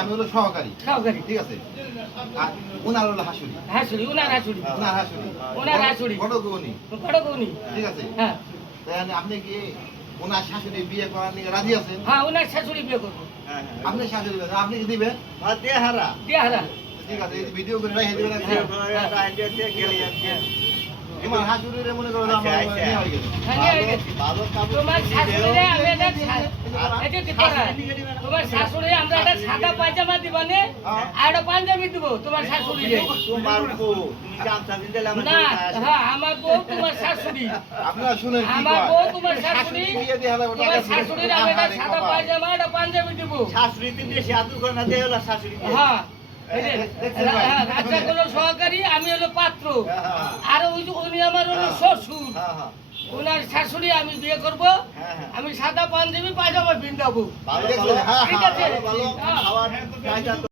আমি হলো সহকারী। সহকারী। ঠিক আছে। আর উনার হলো হাসুরি। হাসুরি, উনার হাসুরি। উনার হাসুরি। উনার হাসুরি। ঘটক উনি। ঘটক উনি। ঠিক আছে। হ্যাঁ। তাহলে আপনি কি উনার শাশুড়ি বিয়ে করার নিয়ে রাজি আছেন? হ্যাঁ, উনার শাশুড়ি বিয়ে করবো। আপনি শাশুড়ি বিয়ে আপনি কি দিবেন? দেহারা। ঠিক আছে, এই ভিডিও করে রেখে দিবেন। তোমার হাসুরিরে মনে করো আমার নিয়ে হয়ে গেছে। হ্যাঁ, নিয়ে হয়ে গেছে। তোমার শাশুড়িরে আমি এটা এটা কি করা? তোমার শাশুড়ি আমরা একটা সাদা পায়জামা দিবানে আর একটা পাঞ্জাবি দিব তোমার শাশুড়িরে। না, হ্যাঁ, আমার বউ তোমার শাশুড়ি। আপনারা শুনেন কি আমার কয়? বউ তোমার শাশুড়ি। বিয়ে দিয়ে হাজার টাকা তোমার শাশুড়ির আমি একটা সাদা পায়জামা একটা পাঞ্জাবি দিব। হ্যাঁ। রাজা হলো সহকারী, আমি হলো পাত্র। আর ওই যে উনি আমার হলো শ্বশুর। ওনার শাশুড়ি আমি বিয়ে করব। আমি সাদা পাঞ্জাবি পায়জামা পিন্দাবো। দেখলেন? হ্যাঁ, ঠিক হ্যাঁ, আছে।